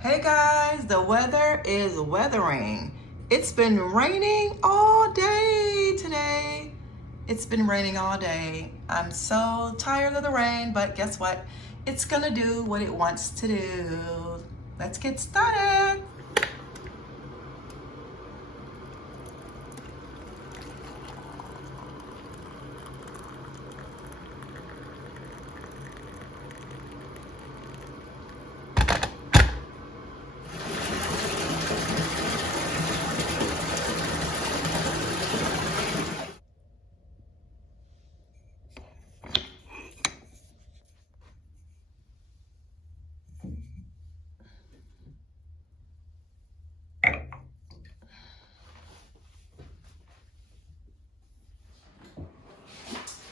Hey guys, the weather is weathering. It's been raining all day today. It's been raining all day. I'm so tired of the rain, but guess what? It's gonna do what it wants to do. Let's get started.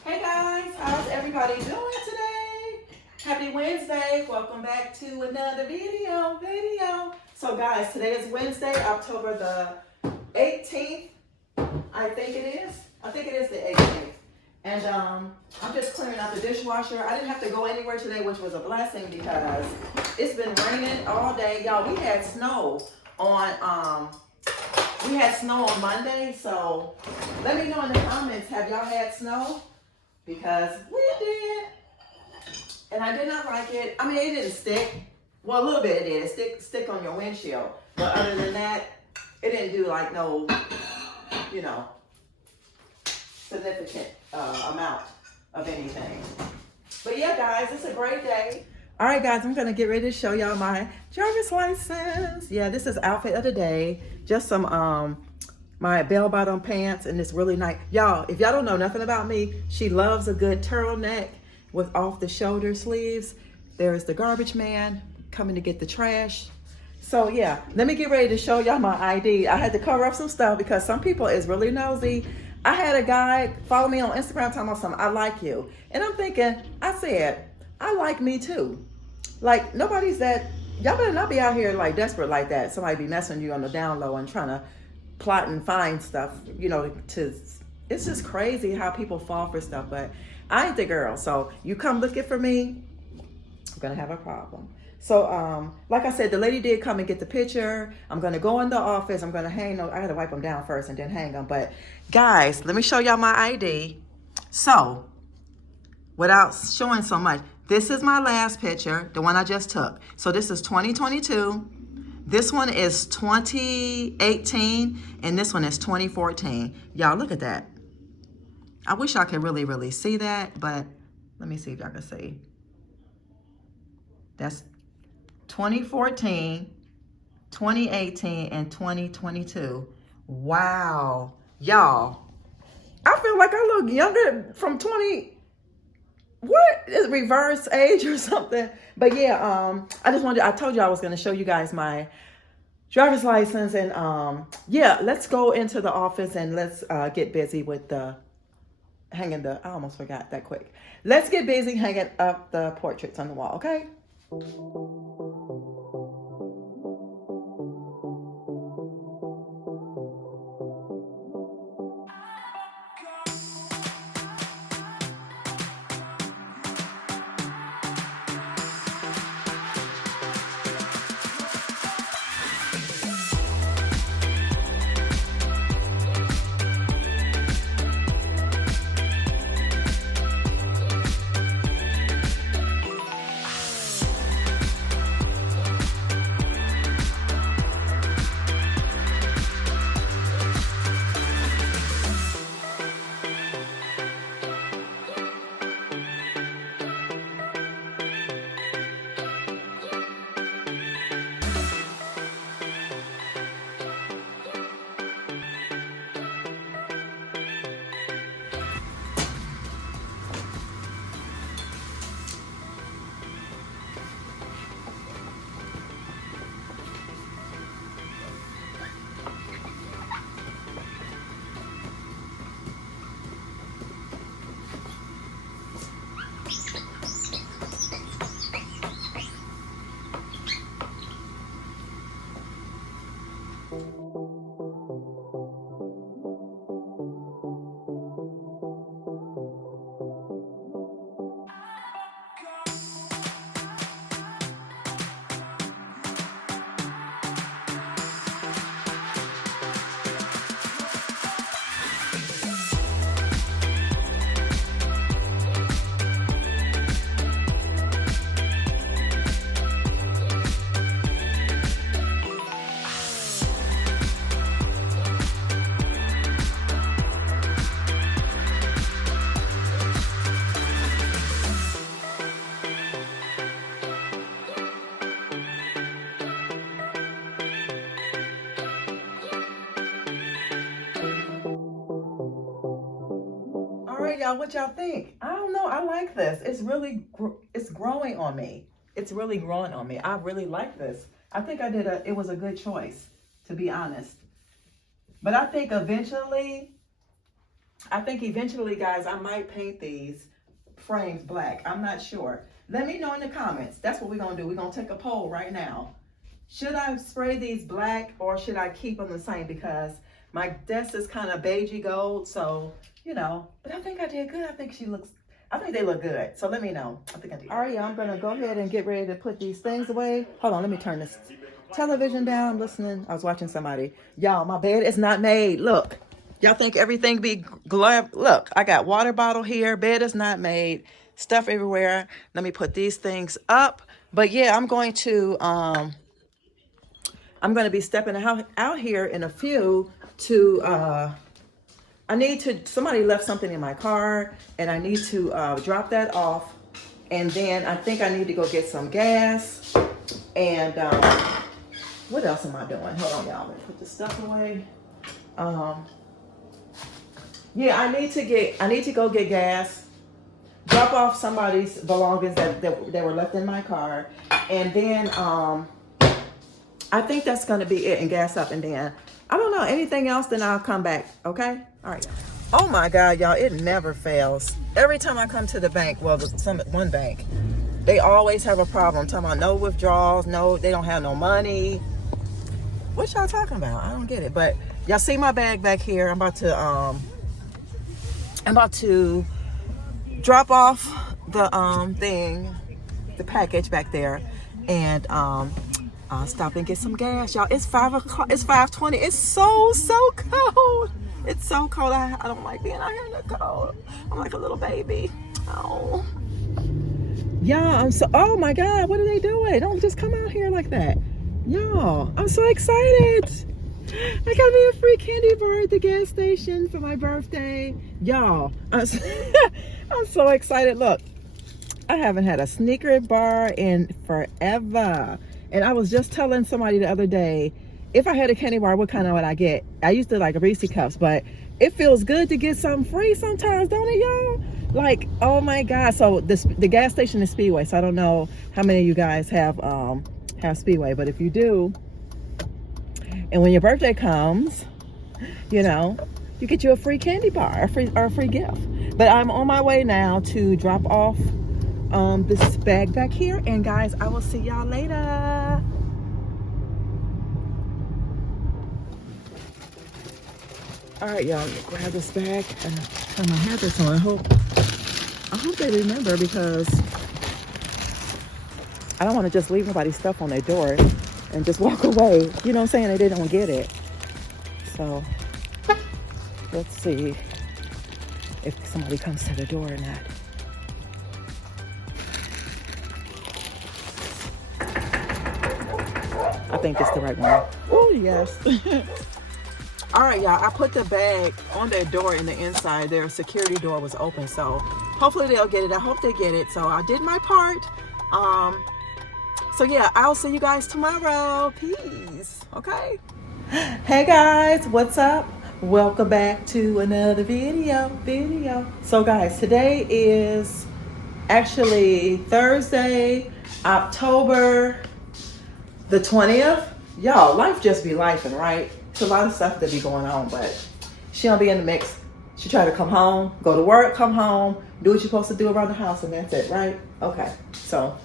Hey guys, how's everybody doing today? Happy Wednesday. Welcome back to another video. So guys, today is Wednesday, October the 18th. I think it is. I think it is the 18th. And I'm just clearing out the dishwasher. I didn't have to go anywhere today, which was a blessing because it's been raining all day. Y'all, we had snow on Monday, so let me know in the comments, have y'all had snow? Because we did, and I did not like it. I mean, it didn't stick. Well, a little bit it did. Stick on your windshield. But other than that, it didn't do like no, significant amount of anything. But yeah, guys, it's a great day. All right, guys, I'm going to get ready to show y'all my driver's license. Yeah, this is outfit of the day. Just some my bell-bottom pants and this really nice. Y'all, if y'all don't know nothing about me, she loves a good turtleneck with off-the-shoulder sleeves. There's the garbage man coming to get the trash. So yeah, let me get ready to show y'all my ID. I had to cover up some stuff because some people is really nosy. I had a guy follow me on Instagram talking about something, I like you. And I'm thinking, I said, I like me too. Like nobody's that, y'all better not be out here like desperate like that. Somebody be messing you on the down low and trying to plot and find stuff, it's just crazy how people fall for stuff, but I ain't the girl. So you come looking for me, I'm gonna have a problem. So like I said, the lady did come and get the picture. I'm gonna go in the office. I'm gonna hang them. I had to wipe them down first and then hang them. But guys, let me show y'all my ID. So without showing so much, this is my last picture, the one I just took. So this is 2022. This one is 2018, and this one is 2014. Y'all, look at that. I wish I could really see that, but let me see if y'all can see. That's 2014, 2018, and 2022. Wow. Y'all, I feel like I look younger from 20... What is reverse age or something? But yeah, I told you I was going to show you guys my driver's license, and yeah, let's go into the office and let's get busy with hanging I almost forgot that quick. Let's get busy hanging up the portraits on the wall, okay? right, y'all, what y'all think? I don't know. I like this. It's really, it's growing on me. It's really growing on me. I really like this. I think it was a good choice, to be honest. But I think eventually, guys, I might paint these frames black. I'm not sure. Let me know in the comments. That's what we're going to do. We're going to take a poll right now. Should I spray these black or should I keep them the same? Because my desk is kind of beigey gold, so, you know, but I think I did good. I think they look good. So let me know. I think I did. All right, y'all, I'm going to go ahead and get ready to put these things away. Hold on, let me turn this television down. I'm listening. I was watching somebody. Y'all, my bed is not made. Look, y'all think everything be glove? Look, I got water bottle here. Bed is not made. Stuff everywhere. Let me put these things up. But yeah, I'm going to be stepping out here in a few to somebody left something in my car and I need to drop that off. And then I think I need to go get some gas. And what else am I doing? Hold on, y'all. Let me put the stuff away. Yeah, I need to go get gas, drop off somebody's belongings that were left in my car. And then I think that's going to be it, and gas up. And then I don't know anything else, then I'll come back. Okay. All right. Oh my God, y'all, it never fails. Every time I come to the bank, well, one bank, they always have a problem. Talking about no withdrawals, no, they don't have no money. What y'all talking about? I don't get it. But y'all see my bag back here. I'm about to drop off the the package back there, and stop and get some gas, y'all. It's 5 o'clock. It's 5:20. It's so cold. It's so cold. I don't like being out here in the cold. I'm like a little baby. Oh. Y'all, oh my God, what are they doing? Don't just come out here like that. Y'all, I'm so excited. I got me a free candy bar at the gas station for my birthday. Y'all, I'm so excited. Look, I haven't had a Snicker bar in forever. And I was just telling somebody the other day, if I had a candy bar, what kind of would I get? I used to like Reese Cups, but it feels good to get something free sometimes, don't it, y'all? Like, oh my God. So the gas station is Speedway. So I don't know how many of you guys have Speedway, but if you do, and when your birthday comes, you know, you get you a free candy bar, or a free gift. But I'm on my way now to drop off this bag back here, and guys, I will see y'all later. All right, y'all, grab this bag and have my habits on. I hope they remember, because I don't want to just leave nobody's stuff on their door and just walk away. You know what I'm saying? They don't get it. So let's see if somebody comes to the door or not. I think it's the right one. Oh, yes. All right, y'all, I put the bag on their door in the inside. Their security door was open, so hopefully they'll get it. I hope they get it. So I did my part. So yeah, I'll see you guys tomorrow. Peace. Okay. Hey guys, what's up? Welcome back to another video. So guys, today is actually Thursday, October the 20th. Y'all, life just be lifing, right? It's a lot of stuff that be going on, but she don't be in the mix. She try to come home, go to work, come home, do what you're supposed to do around the house, and that's it, right? Okay, so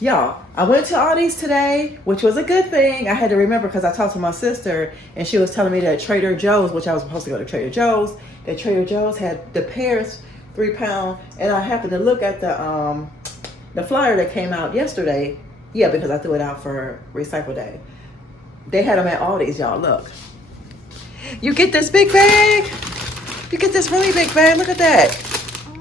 y'all, I went to Aldi's today, which was a good thing. I had to remember because I talked to my sister, and she was telling me that Trader Joe's, which I was supposed to go to Trader Joe's, that Trader Joe's had the pears £3, and I happened to look at the flyer that came out yesterday. Yeah, because I threw it out for Recycle Day. They had them at Aldi's, y'all. Look. You get this big bag. You get this really big bag. Look at that.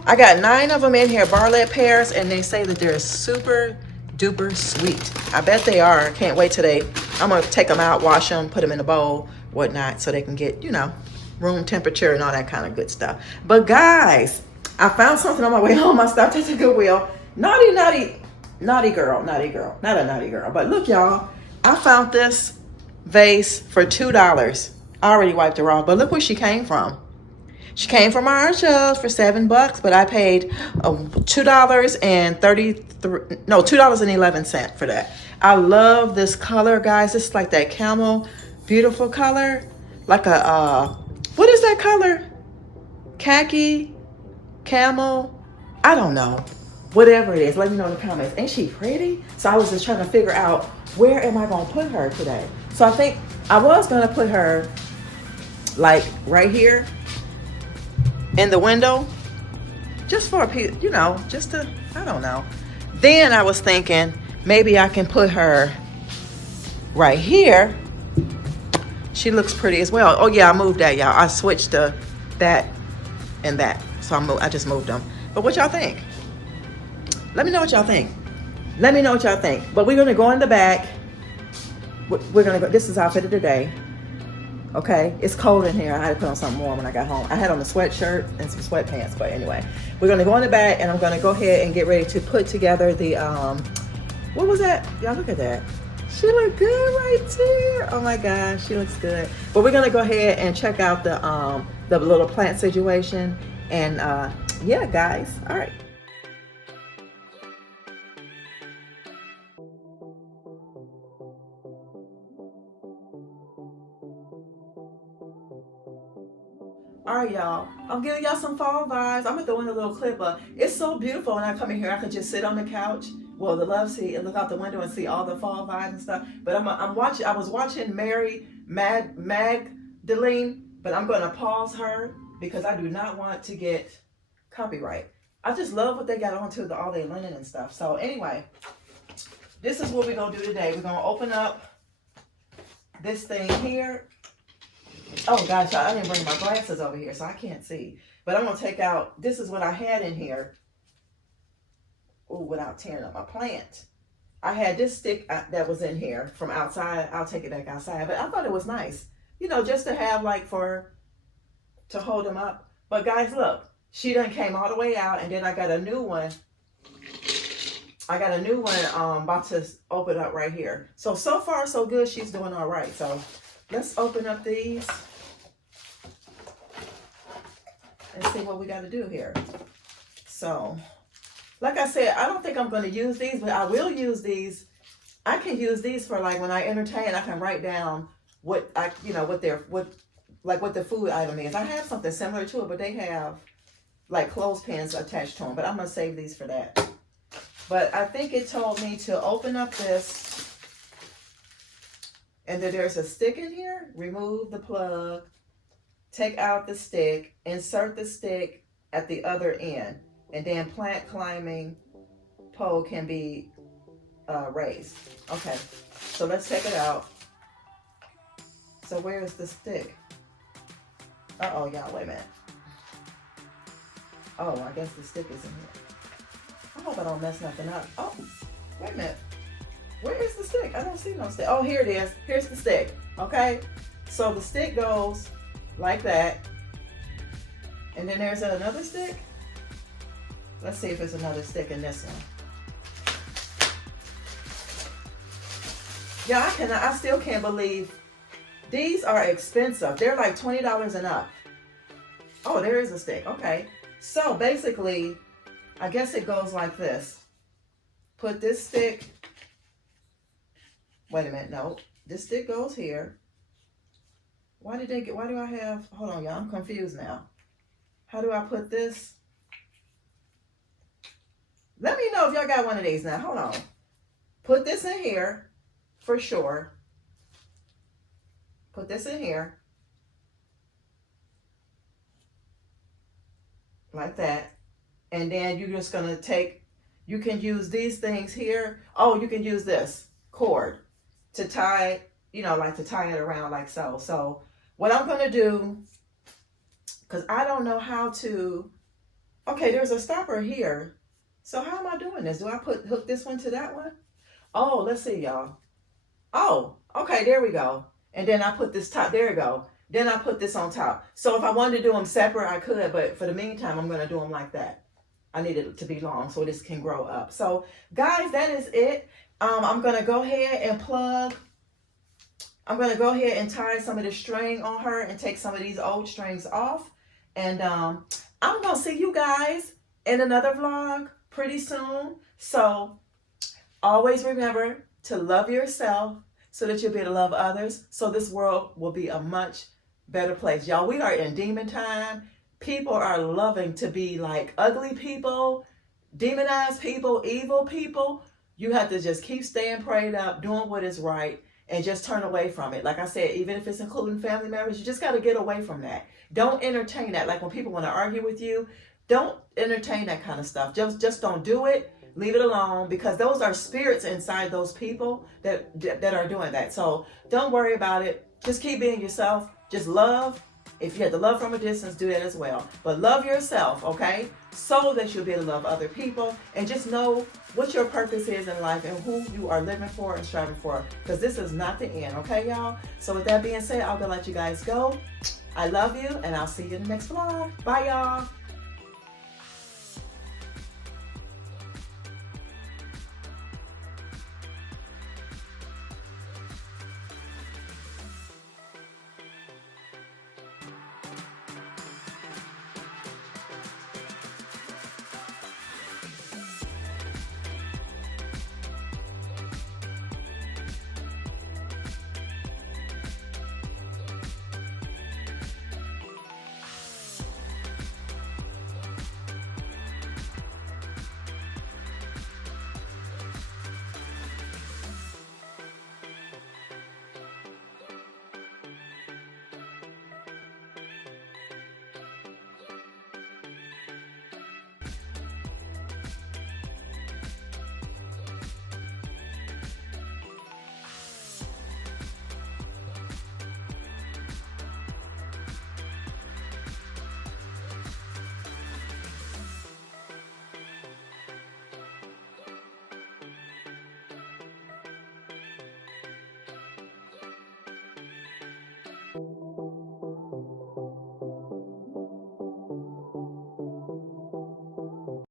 I got 9 of them in here, Barlett pears, and they say that they're super duper sweet. I bet they are. Can't wait today. I'm going to take them out, wash them, put them in a bowl, whatnot, so they can get, you know, room temperature and all that kind of good stuff. But guys, I found something on my way home. I stopped at the Goodwill. Naughty girl. Not a naughty girl. But look, y'all, I found this vase for $2. I already wiped her off, but look where she came from. She came from Marshalls for $7, but I paid $2.11 for that. I love this color, guys. It's like that camel, beautiful color, like a what is that color? Khaki, camel. I don't know. Whatever it is, let me know in the comments. Ain't she pretty? So I was just trying to figure out where am I gonna put her today. So I think I was gonna put her like right here in the window, just for a piece, just to, I don't know. Then I was thinking maybe I can put her right here. She looks pretty as well. Oh yeah, I moved that, y'all. I switched that and that. So I just moved them. But what y'all think? Let me know what y'all think. Let me know what y'all think. But we're gonna go in the back. We're gonna go. This is outfit of the day. Okay, it's cold in here. I had to put on something warm when I got home. I had on a sweatshirt and some sweatpants, but anyway, we're gonna go in the back and I'm gonna go ahead and get ready to put together the what was that? Y'all look at that. She looked good right there. Oh my gosh, she looks good. But we're gonna go ahead and check out the little plant situation and yeah, guys. All right. All right, y'all. I'm giving y'all some fall vibes. I'm gonna throw in a little clip of. It's so beautiful when I come in here. I could just sit on the couch, well, the love seat, and look out the window and see all the fall vibes and stuff. But I'm watching. I was watching Mary Magdalene, but I'm gonna pause her because I do not want to get copyright. I just love what they got onto all their linen and stuff. So anyway, this is what we're gonna do today. We're gonna open up this thing here. Oh gosh, I didn't bring my glasses over here, so I can't see. But I'm gonna take out, this is what I had in here. Oh, without tearing up my plant. I had this stick that was in here from outside. I'll take it back outside, but I thought it was nice. Just to have to hold them up. But guys, look, she done came all the way out, and then I got a new one. About to open up right here. So far so good, she's doing all right. So let's open up these and see what we got to do here. So, like I said, I don't think I'm going to use these, but I will use these. I can use these for when I entertain. I can write down what the food item is. I have something similar to it, but they have clothespins attached to them. But I'm going to save these for that. But I think it told me to open up this. And then there's a stick in here. Remove the plug. Take out the stick. Insert the stick at the other end. And then plant climbing pole can be raised. Okay, so let's take it out. So where is the stick? Uh-oh, y'all, wait a minute. Oh, I guess the stick is in here. I hope I don't mess nothing up. Oh, wait a minute. Where is the stick? I don't see no stick. Oh, here it is. Here's the stick. Okay. So the stick goes like that. And then there's another stick. Let's see if there's another stick in this one. Yeah, I still can't believe these are expensive. They're like $20 and up. Oh, there is a stick. Okay. So basically, I guess it goes like this. Put this stick. Wait a minute, no. This stick goes here. Why do I have, hold on y'all, I'm confused now. How do I put this? Let me know if y'all got one of these now, hold on. Put this in here, for sure. Put this in here. Like that. And then you're just gonna you can use these things here. Oh, you can use this cord to tie, to tie it around like so. So what I'm gonna do, because I don't know how to, okay, there's a stopper here. So how am I doing this? Do I hook this one to that one? Oh, let's see, y'all. Oh, okay, there we go. And then I put this top, there we go. Then I put this on top. So if I wanted to do them separate, I could, but for the meantime, I'm gonna do them like that. I need it to be long so this can grow up. So guys, that is it. I'm gonna go ahead and I'm gonna go ahead and tie some of the string on her and take some of these old strings off. And I'm going to see you guys in another vlog pretty soon. So always remember to love yourself so that you'll be able to love others. So this world will be a much better place. Y'all, we are in demon time. People are loving to be like ugly people, demonized people, evil people. You have to just keep staying prayed up, doing what is right, and just turn away from it. Like I said, even if it's including family members, you just got to get away from that. Don't entertain that. Like when people want to argue with you, don't entertain that kind of stuff. Just don't do it. Leave it alone, because those are spirits inside those people that are doing that. So don't worry about it. Just keep being yourself. Just love. If you have to love from a distance, do that as well. But love yourself, okay? So that you'll be able to love other people, and just know what your purpose is in life and who you are living for and striving for. Because this is not the end, okay, y'all? So with that being said, I'm going to let you guys go. I love you, and I'll see you in the next vlog. Bye, y'all.